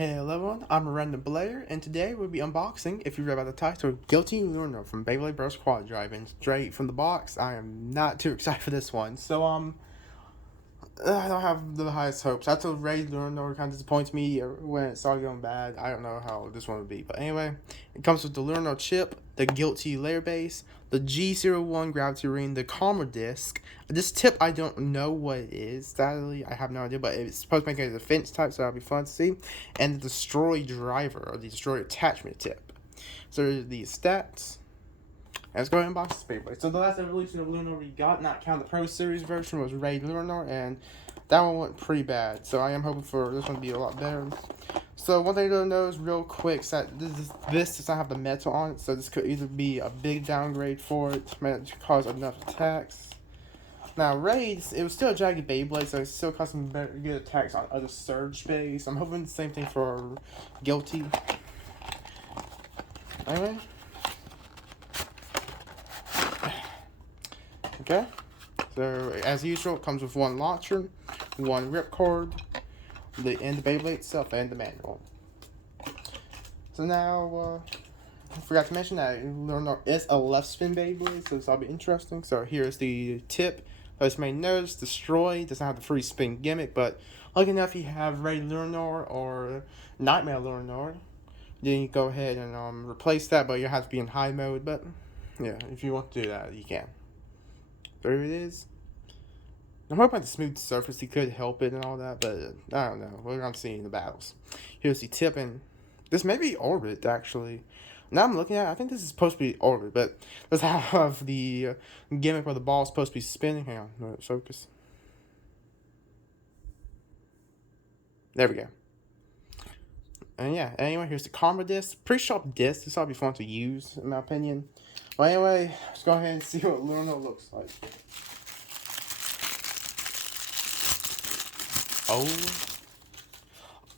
Hello everyone, I'm a random player, and today we'll be unboxing, if you read about the title, Guilty Luinor from Beyblade Burst QuadDrive, and straight from the box. I am not too excited for this one, so I don't have the highest hopes. I told Ray Luinor kind of disappoints me when it started going bad. I don't know how this one would be, but anyway, it comes with the Luinor chip, the Guilty layer base, the G01 gravity ring, the calmer disc. This tip, I don't know what it is. Sadly, I have no idea, but it's supposed to make it a defense type, so that'll be fun to see. And the destroy driver, or the destroy attachment tip. So there's these stats. Let's go ahead and box this Beyblade. So the last evolution of Luinor we got, not count the Pro Series version, was Ray Luinor, and that one went pretty bad. So I am hoping for this one to be a lot better. So one thing to know is real quick is that this does not have the metal on it, so this could either be a big downgrade for it to cause enough attacks. Now Ray's, it was still a jagged Beyblade, so it still caused some better, good attacks on other Surge base. I'm hoping the same thing for Guilty. Anyway. Okay, so as usual, it comes with one launcher, one ripcord, and the Beyblade itself, and the manual. So now, I forgot to mention that Luinor is a left spin Beyblade, so this will be interesting. So here's the tip. As you may notice, Destroy doesn't have the free spin gimmick, but lucky enough you have Ray Luinor or Nightmare Luinor, then you go ahead and replace that, but you have to be in high mode. But yeah, if you want to do that, you can. There it is. I'm hoping the smooth surface he could help it and all that, but I don't know. We're going to see in the battles. Here's the tip, and this may be Orbit, actually. Now I'm looking at it, I think this is supposed to be Orbit, but let's have the gimmick where the ball is supposed to be spinning. Hang on, let it focus. There we go. And yeah, anyway, here's the camera disc. Pretty sharp disc. This ought to be fun to use, in my opinion. Well, anyway, let's go ahead and see what Luinor looks like.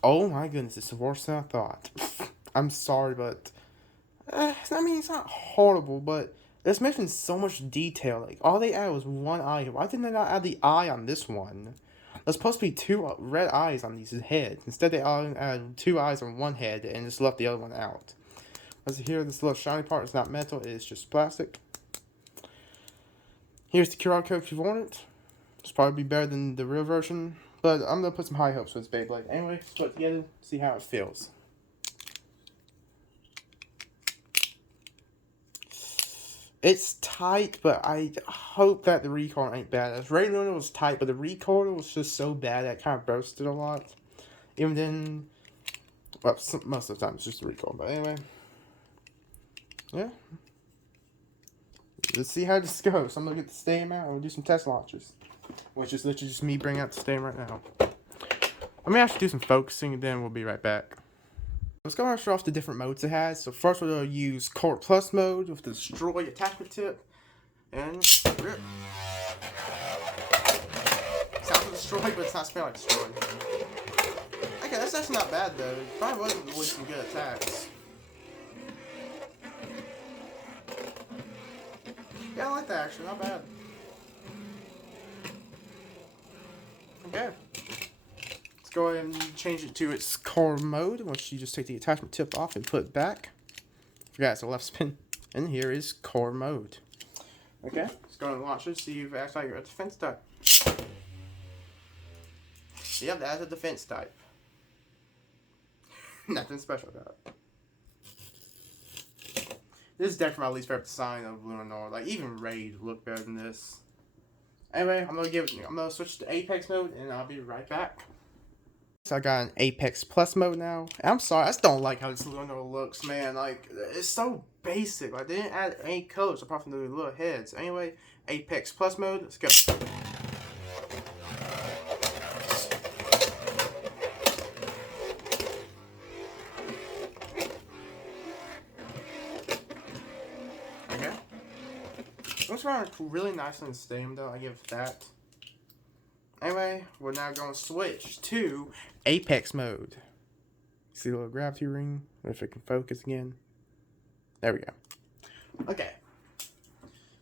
Oh my goodness, it's worse than I thought. I'm sorry, but I mean, it's not horrible, but it's missing so much detail. Like, all they added was one eye. Why didn't they not add the eye on this one? There's supposed to be two red eyes on these heads. Instead, they all added two eyes on one head and just left the other one out. As here, this little shiny part is not metal, it's just plastic. Here's the QR code if you want it. It's probably be better than the real version, but I'm going to put some high hopes for this Beyblade. Anyway, let's put it together, see how it feels. It's tight, but I hope that the recoil ain't bad. As Ray Luinor was tight, but the recoil was just so bad that it kind of bursted a lot. Even then, well, most of the time it's just the recoil, but anyway. Yeah. Let's see how this goes. I'm going to get the stem out and we'll do some test launches. Which is literally just me bringing out the stem right now. Let me actually do some focusing and then we'll be right back. Let's go ahead and show off the different modes it has. So first we're going to use Core Plus mode with the Destroy attachment tip. And rip. Sounds like Destroy, but it's not spelling like Destroy. Okay, that's actually not bad though. It probably wasn't really some good attacks. Yeah, I like that actually, not bad. Okay. Let's go ahead and change it to its core mode, once you just take the attachment tip off and put it back. Forgot it's a left spin. And here is core mode. Okay, let's go ahead and launch it, see if it acts like you're a defense type. Yep, that's a defense type. Nothing special about it. This is definitely my least favorite design of Luinor. Like, even Raid look better than this. Anyway, I'm gonna switch to Apex mode and I'll be right back. So I got an Apex Plus mode now. And I'm sorry, I just don't like how this Luinor looks, man. Like, it's so basic. Like, they didn't add any colors apart from the little heads. Anyway, Apex Plus mode, let's go. Looks around really nice and stem though, I give it that. Anyway, we're now going to switch to Apex mode. See the little gravity ring? If it can focus again. There we go. Okay.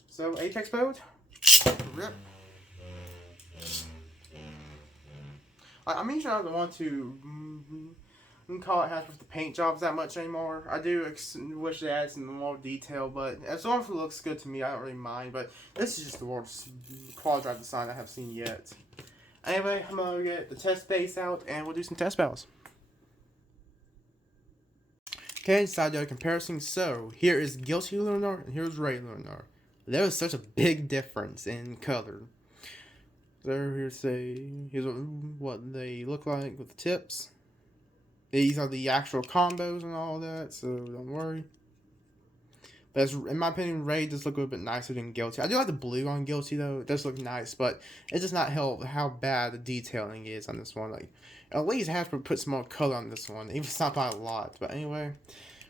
So, Apex mode. Rip. I'm usually not the one to can call it has with the paint jobs that much anymore. I do wish they added some more detail, but as long as it looks good to me, I don't really mind. But this is just the worst QuadDrive design I have seen yet. Anyway, I'm gonna get the test base out and we'll do some test battles. Okay, decided to do a comparison. So here is Guilty Luinor and here's Ray Luinor. There was such a big difference in color. So here's what they look like with the tips. These are the actual combos and all that, so don't worry. But in my opinion, Ray does look a little bit nicer than Guilty. I do like the blue on Guilty though; it does look nice, but it does not help how bad the detailing is on this one. Like, at least it has to put some more color on this one, even if it's not by a lot. But anyway,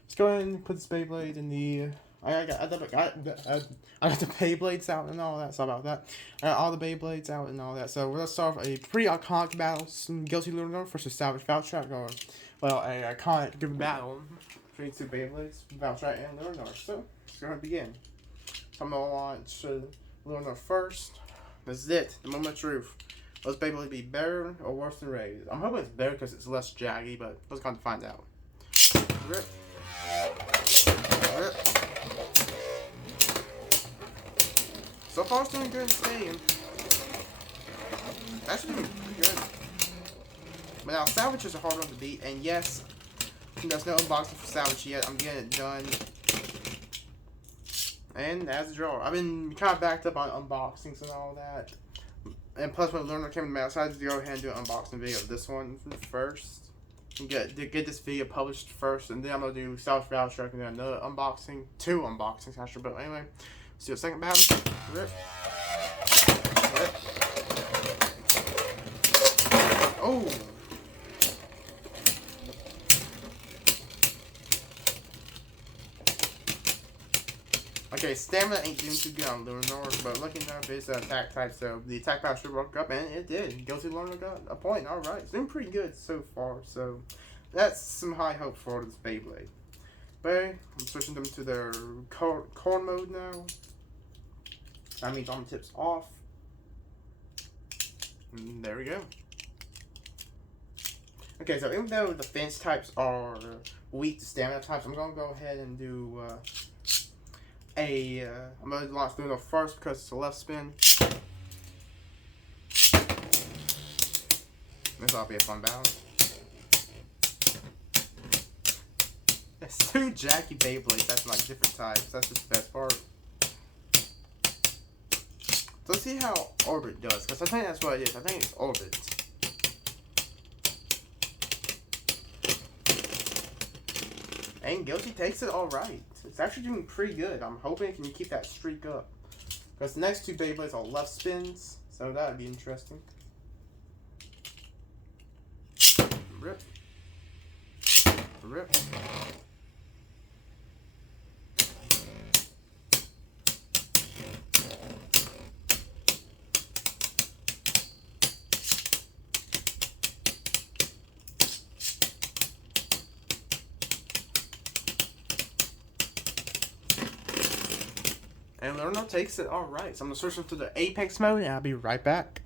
let's go ahead and put this Beyblade in the. I got the Beyblades out and all that. Sorry about that. I got all the Beyblades out and all that. So let's start with a pretty iconic battle: Guilty Luinor versus Salvage Valtryek. Or, well, a iconic battle between two Beyblades, Valtryek and Luinor. So let's go ahead and begin. So I'm gonna launch Luinor first. This is it. The moment of truth. Will this Beyblade be better or worse than Ray's? I'm hoping it's better because it's less jaggy, but let's go and find out. Rip. Rip. So far, it's doing good in staying. Actually doing pretty good. But now, Salvage is a hard one to beat, and yes, there's no unboxing for Salvage yet. I'm getting it done. And as a draw, I've been kind of backed up on unboxings and all that. And plus, when Luinor came to me, I decided to go ahead and do an unboxing video of this one first. And get this video published first, and then I'm going to do Salvage Valtryek and then another unboxing. 2 unboxings, actually, but anyway. Let's do a second battle. Rip. Rip. Oh! Okay, stamina ain't doing too good on Luinor, but looking up it's attack type, so the attack power should work up, and it did. Guilty Luinor got a point. Alright, it's doing pretty good so far, so that's some high hope for this Beyblade. But I'm switching them to their core mode now. That means arm tips off. And there we go. Okay, so even though the fence types are weak to stamina types, I'm gonna go ahead and do I'm gonna launch Luinor first because it's a left spin. This ought to be a fun battle. It's 2 Jackie Beyblades, that's like different types. That's just the best part. So let's see how Orbit does, because I think that's what it is. I think it's Orbit. And Guilty takes it alright. It's actually doing pretty good. I'm hoping it can keep that streak up. Because the next 2 Beyblades are left spins, so that would be interesting. Rip. Rip. And Luinor takes it alright. So I'm going to switch into the Apex mode and I'll be right back.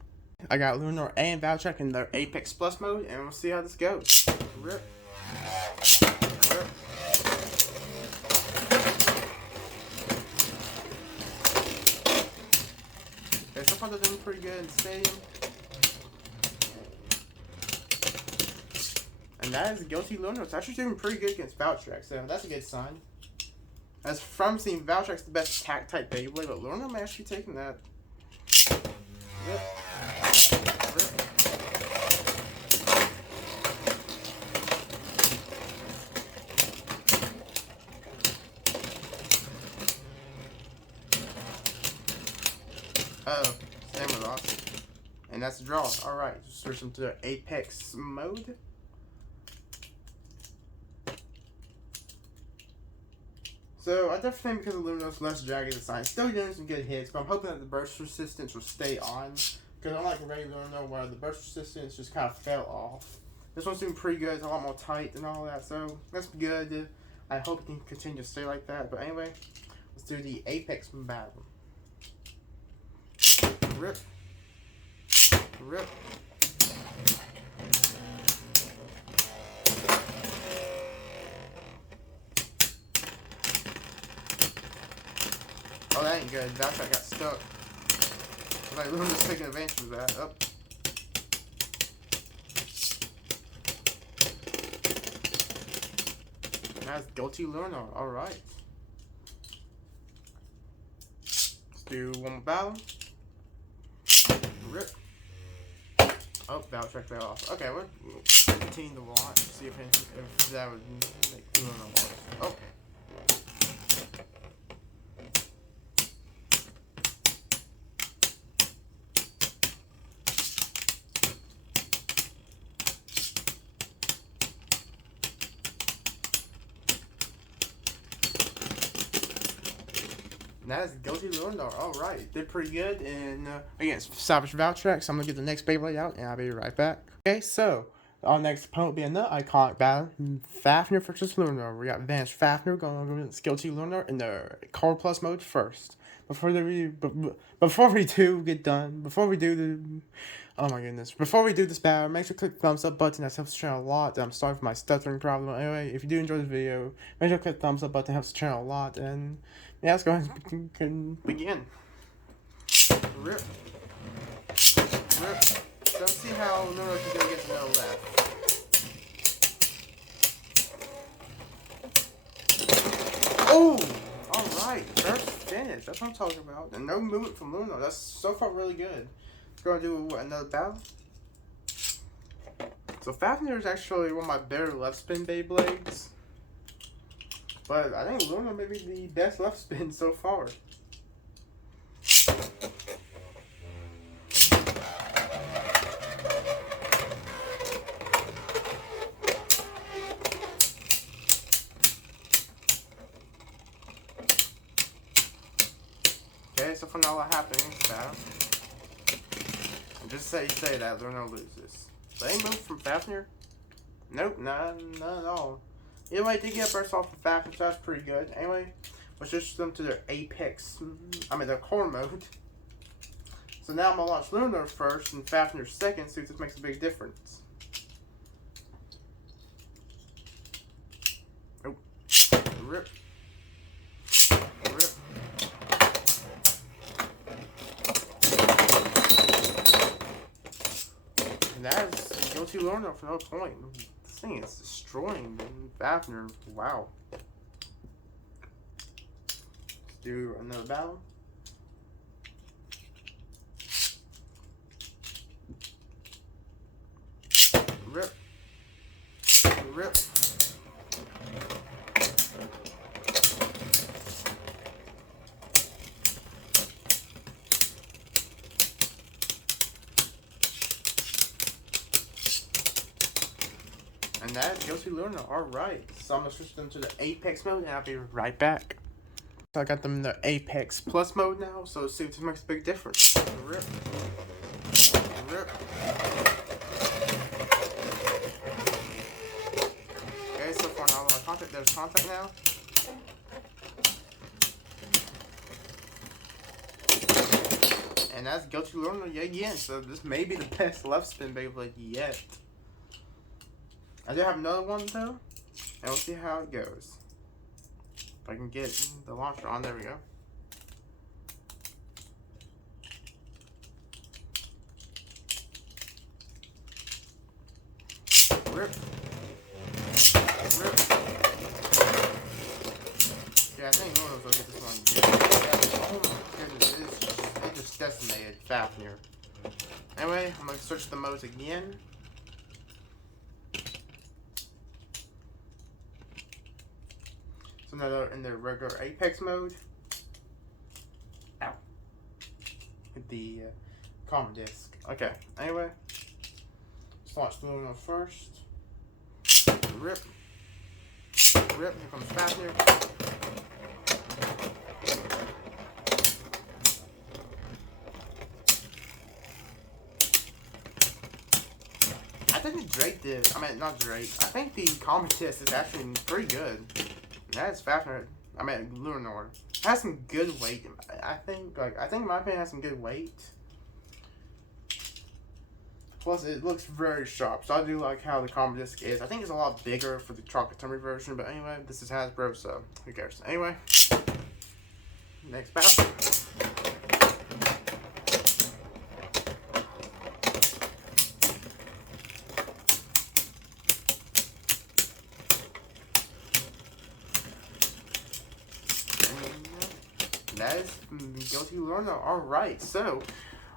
I got Luinor and Valtryek in their Apex Plus mode and we'll see how this goes. Rip. Rip. Okay, so far they're doing pretty good in the stadium. And that is Guilty Luinor. It's actually doing pretty good against Valtryek, so that's a good sign. As from seeing Valtryek's the best attack type Beyblade, but Luinor may actually be taking that. Rip. Rip. Uh-oh, stamina lost. And that's the draw. Alright, switch them to the Apex mode. So, I definitely think because of Luinor's less jaggy design, still getting some good hits, but I'm hoping that the burst resistance will stay on. Because unlike regular Luinor, where the burst resistance just kind of fell off. This one's doing pretty good, it's a lot more tight and all that, so that's good. I hope it can continue to stay like that. But anyway, let's do the Apex battle. Rip. Rip. ain't good. Valtryek got stuck. Like, we're just taking advantage of that. Oh. That's Guilty Luinor. Alright. Let's do one more battle. Rip. Oh, Valtryek fell off. Okay, we'll continue to watch. See if that would make Luinor worse. Oh. That is Guilty Luinor. Alright, did pretty good in against Salvage Valtryek. So I'm gonna get the next Beyblade out and I'll be right back. Okay, so our next opponent will be another iconic battle. Fafnir versus Luinor. We got Advanced Fafnir going against Guilty Luinor in the Core Plus mode first. Before we do this battle, make sure to click the thumbs up button. That helps the channel a lot. I'm sorry for my stuttering problem. Anyway, if you do enjoy the video, make sure to click the thumbs up button. It helps the channel a lot. And yeah, let's go ahead and begin. Rip. Rip. Let's see how Luinor can do against no left. Oh! Alright, first finish. That's what I'm talking about. And no movement from Luinor. That's so far really good. Let's go and do another battle. So Fafnir is actually one of my better left spin Beyblades. But I think Luinor may be the best left spin so far. Okay, so for now what happened in this battle. And just say that, Luinor loses. So any move from Fafnir? Nope, not at all. Anyway, did get a burst off of Fafnir, so that's pretty good. Anyway, let's switch them to their their core mode. So now I'm gonna launch Luinor first and Fafnir second, see if this makes a big difference. Oh, rip. Rip. And that is Guilty Luinor for no point. This thing is destroying Fafnir. Wow. Let's do another battle. Rip. Rip. And that is Guilty Luinor. Alright. So I'm going to switch them to the Apex mode and I'll be right back. So I got them in the Apex Plus mode now. So let's see if this makes a big difference. Rip. Rip. Okay, so far now there's contact now. And that's Guilty Luinor yet again. So this may be the best left spin Beyblade yet. I do have another one though, and we'll see how it goes. If I can get the launcher on, there we go. Rip. Rip. Yeah, I think Luinor will get this one. Oh my goodness, it just decimated Fafnir. Anyway, I'm going to switch the modes again. Another in the regular Apex mode. Ow. With the common disc. Okay, anyway. Let's launch the Luinor first. Rip. Rip. Here comes Fafnir. I think the Drake did. Not Drake. I think the common disc is actually pretty good. That's Fafnir. Luinor. It has some good weight. I think in my opinion, it has some good weight. Plus, it looks very sharp. So I do like how the common disc is. I think it's a lot bigger for the Chocolate Tummy version. But anyway, this is Hasbro, so who cares? Anyway. Next battle. That is Guilty Luinor. Alright, so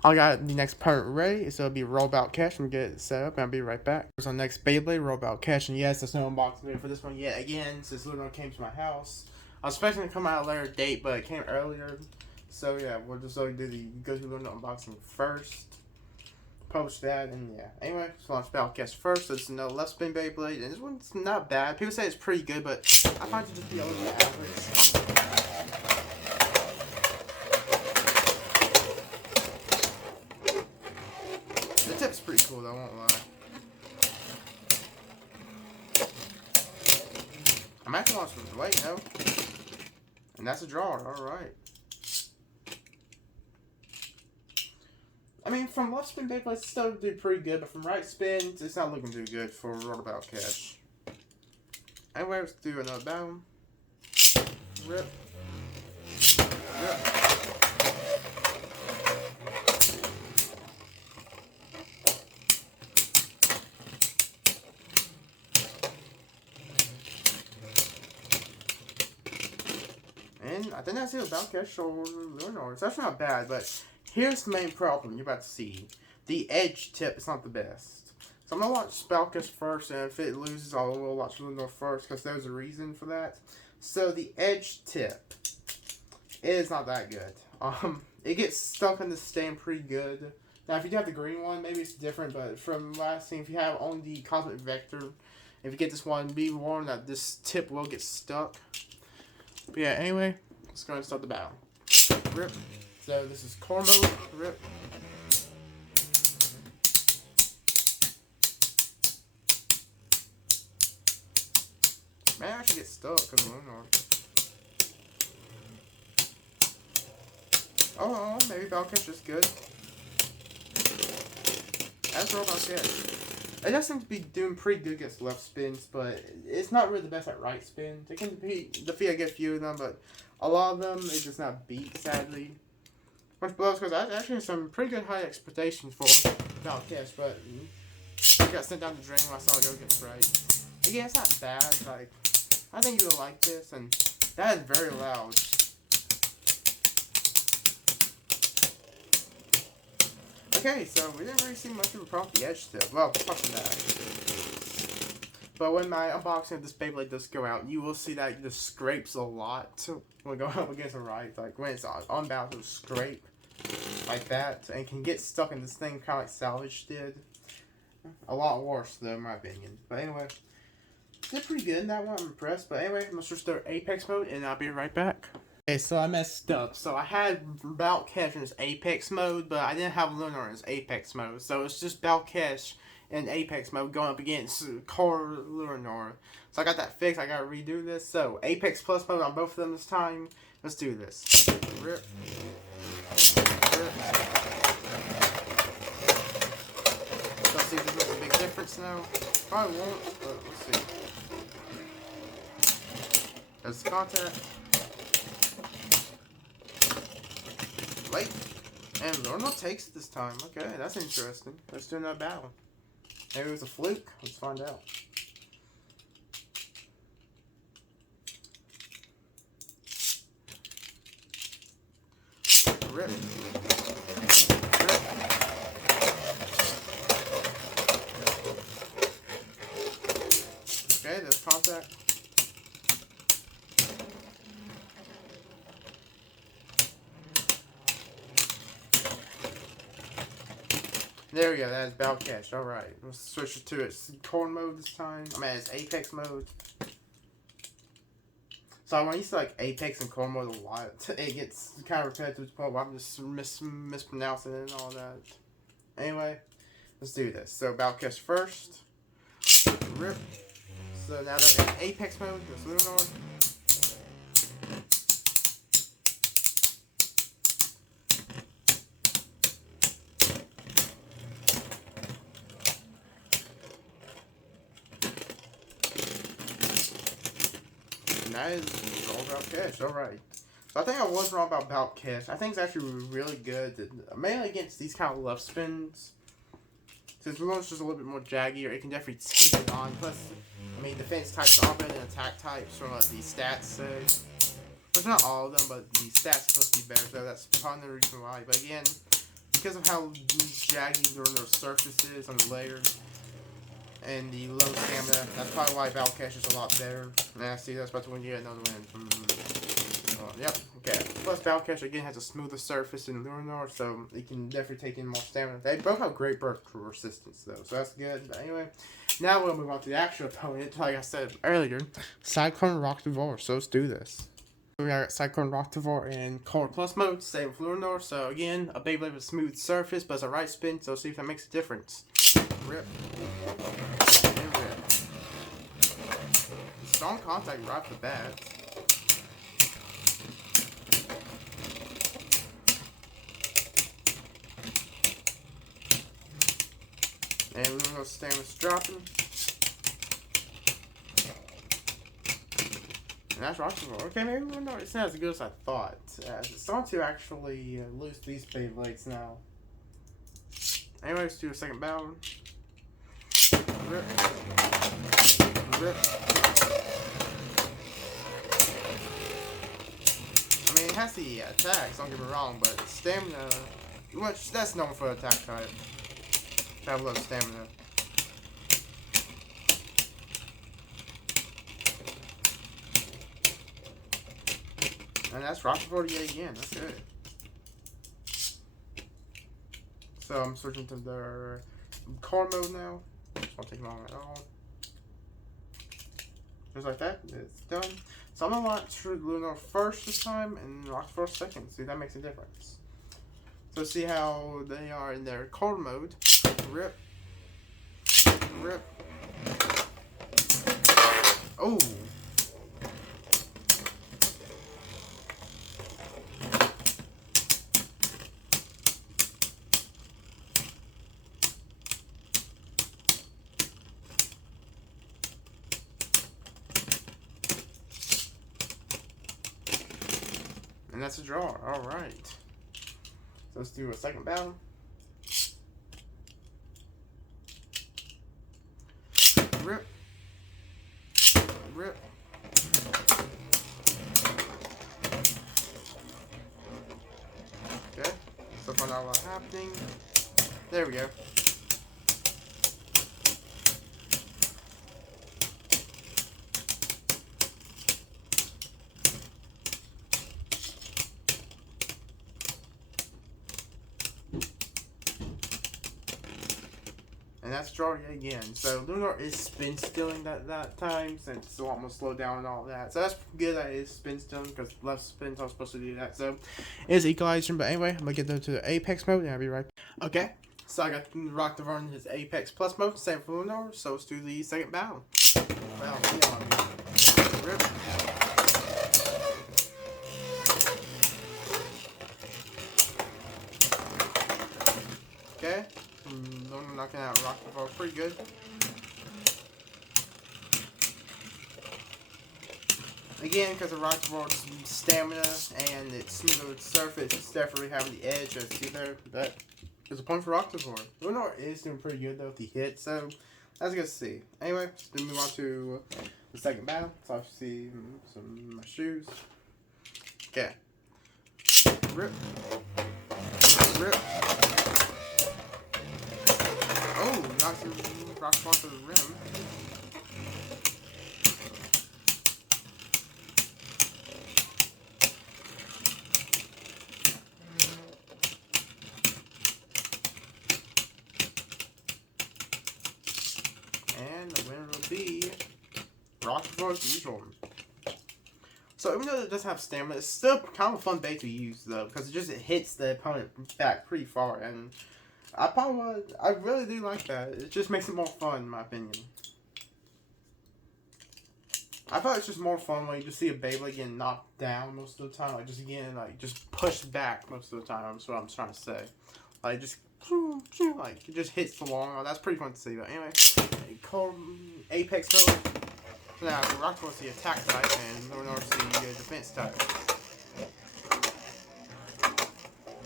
I got the next part ready, so it'll be roll about cash and get it set up, and I'll be right back. Here's our next Beyblade, roll about cash, and yes, there's no unboxing video for this one yet again, since Luinor came to my house. I was expecting it to come out at a later date, but it came earlier, so yeah, we'll just do the Guilty Luinor unboxing first. Publish that, and yeah. Anyway, so launch battle cash first. So this is another left spin Beyblade, and this one's not bad. People say it's pretty good, but I find it to just be a little bit average. The tip's pretty cool though, I won't lie. I'm actually launching the way, no? And that's a draw, alright. I mean, from left spin Beyblade, still do pretty good, but from right spin, it's not looking too good for Roktavor cash. Anyway, let's do another battle. Rip. Rip. And I think that's it about cash or Luinor. That's not bad, but here's the main problem you're about to see. The edge tip is not the best. So I'm going to watch Spellkiss first, and if it loses, I will watch Luinor first, because there's a reason for that. So the edge tip is not that good. It gets stuck in the stand pretty good. Now, if you do have the green one, maybe it's different, but from last thing, if you have only the Cosmic Vector, if you get this one, be warned that this tip will get stuck. But yeah, anyway, let's go ahead and start the battle. Rip. So this is core mode. Rip. Man, I should get stuck because of Luinor. Oh, maybe Valtryek is good. That's all about that. It does seem to be doing pretty good against left spins, but it's not really the best at right spins. It can defeat a good few of them, but a lot of them it does not beat, sadly. Which blows, because I actually have some pretty good high expectations for Valtryek, but I got sent down the drain when I saw it go against right. Again, it's not bad. Like, I think you'll like this, and that is very loud. Okay, so we didn't really see much of a problem with the edge tip. Well, apart from that. But when my unboxing of this Beyblade does go out, you will see that this scrapes a lot when going up against a right. Like when it's on balance, it'll scrape like that, and can get stuck in this thing, kind of like Salvage did. A lot worse, though, in my opinion. But anyway, did pretty good in that one. I'm impressed. But anyway, let's just start Apex mode, and I'll be right back. Okay, so I messed up. So I had Valtryek in his Apex mode, but I didn't have Luinor in his Apex mode. So it's just Valtryek in Apex mode going up against core Luinor. So I got that fixed. I gotta redo this. So Apex Plus mode on both of them this time. Let's do this. Rip. Rip. Let's see if this makes a big difference now. Probably won't, but let's see. There's the contact. Late. And Luinor takes it this time. Okay, that's interesting. Let's do another battle. Maybe it was a fluke. Let's find out. Rip. Rip. Okay, there's contact. There we go, that is Valtryek. Alright, let's switch it to its core mode this time. I mean, it's Apex mode. So when I used to like Apex and core mode a lot, it gets kind of repetitive to the point where I'm just mispronouncing it and all that. Anyway, let's do this. So Valtryek first. Rip. So now they're in Apex mode. There's Luinor. That is all Valtryek. Alright. So I think I was wrong about Valtryek. I think it's actually really good, mainly against these kind of left spins. Since Luinor's just a little bit more jaggier, it can definitely take it on. Plus, I mean, defense types are better than attack types from what the stats say. Well, not all of them, but the stats are supposed to be better, so that's probably the reason why. But again, because of how jaggy Luinor's surface is on the layers and the low stamina, that's probably why Valtryek is a lot better. And I see that's about to win yet another win. Yep, okay. Plus, Valtryek again has a smoother surface than Luinor, so it can definitely take in more stamina. They both have great burst resistance, though, so that's good. But anyway, now we'll move on to the actual opponent. Like I said earlier, Cyclone Roktavor. So let's do this. We got Cyclone Roktavor in Color Plus mode, same with Luinor. So again, a Beyblade with a smooth surface, but it's a right spin. So see if that makes a difference. Rip. And rip. Strong contact right off the bat. And Luinor's stamina's dropping. And that's Roktavor. Okay, maybe Luinor isn't as good as I thought. It's starting to actually lose these Beyblades now. Anyway, let's do a second battle. Rip. Rip. I mean, it has the attacks, don't get me wrong, but stamina, that's known for attack type. Have a lot of stamina. And that's Roktavor yet again. That's good. So I'm switching to the car mode now. Just won't take long at all. Just like that. It's done. So I'm gonna launch Luinor first this time and Roktavor second. See if that makes a difference. So see how they are in their car mode. Rip. Rip. Oh. And that's a draw. Alright. So let's do a second battle. Rip. Rip. Okay. So far not a lot happening. There we go. And that's draw yet again. So Luinor is spin stealing that time, since it's a lot more slowed down and all that. So that's good that it is spin stealing, because left spins are supposed to do that. So it's equalizing. But anyway, I'm gonna get them to the Apex mode and I'll be right back. Okay. So I got Roktavor in his Apex Plus mode, same for Luinor. So let's do the second battle. Well, yeah. Rip. Okay. Luinor knocking out Roktavor pretty good. Again, because of Roktavor's stamina and its smooth surface, it's definitely having the edge. As see there, that is a point for Roktavor. Luinor is doing pretty good though with the hit, so that's good to see. Anyway, let's move on to the second battle. So I see some of my shoes. Okay. Rip. Rip. Oh, knocks Roktavor to the rim. And the winner will be Roktavor as usual. So even though it doesn't have stamina, it's still kind of a fun bait to use though, because it hits the opponent back pretty far, and I really do like that. It just makes it more fun, in my opinion. I thought it's just more fun when you just see a Beyblade getting knocked down most of the time, just pushed back most of the time. That's what I'm trying to say. Like it just hits the wall. That's pretty fun to see. But anyway, Apex mode. So now Roktavor is the attack type and Luinor's the defense type.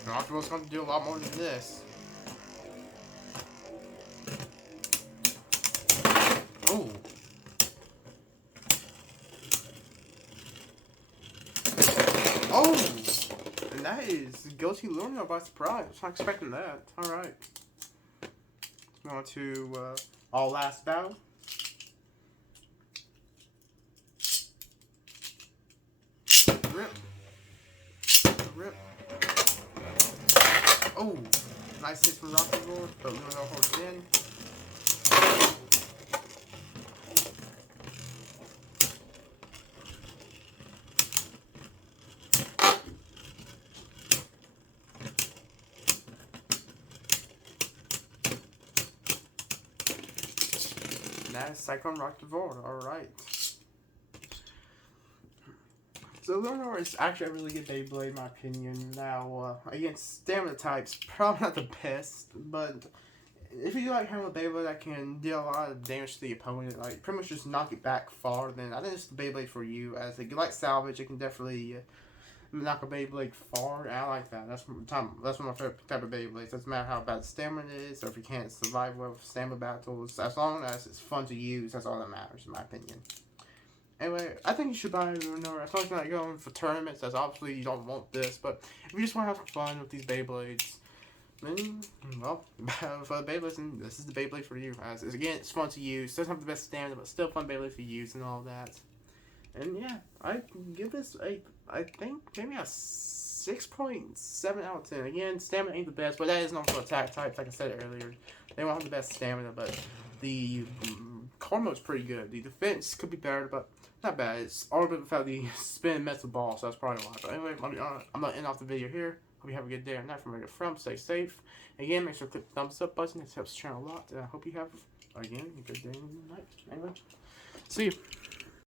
Roktavor going to do a lot more than this. Oh. Oh! And that is Guilty Luinor by surprise. I was not expecting that. Alright. On to our last battle. Rip. Rip. Oh! Nice hit from Roktavor, but Luinor holds it in. That is Cyclone Roktavor, alright. So Luinor is actually a really good Beyblade in my opinion. Now, against stamina types, probably not the best, but if you like having a Beyblade that can deal a lot of damage to the opponent, like pretty much just knock it back far, then I think it's the Beyblade for you. As if you like Salvage, it can definitely knock a Beyblade far. I like that. That's one of my favorite type of Beyblades. Doesn't matter how bad the stamina is, or if you can't survive well with stamina battles. As long as it's fun to use, that's all that matters, in my opinion. Anyway, I think you should buy Luinor. As long as you're not going for tournaments, as obviously you don't want this, but if you just want to have some fun with these Beyblades, then, well, for the Beyblades, this is the Beyblade for you. As again, it's fun to use. Doesn't have the best stamina, but still fun Beyblade to use and all that. And yeah, I can give this I think maybe a 6.7 out of 10. Again, stamina ain't the best, but that is known for attack types. Like I said earlier, they won't have the best stamina, but the car mode's pretty good. The defense could be better, but not bad. It's all bit without the spin metal ball, so that's probably why. But anyway, I'm gonna end off the video here. Hope you have a good day or night from where you're from. Stay safe. Again, make sure to click the thumbs up button. It helps the channel a lot. And I hope you have, again, a good day and night. Anyway, see you.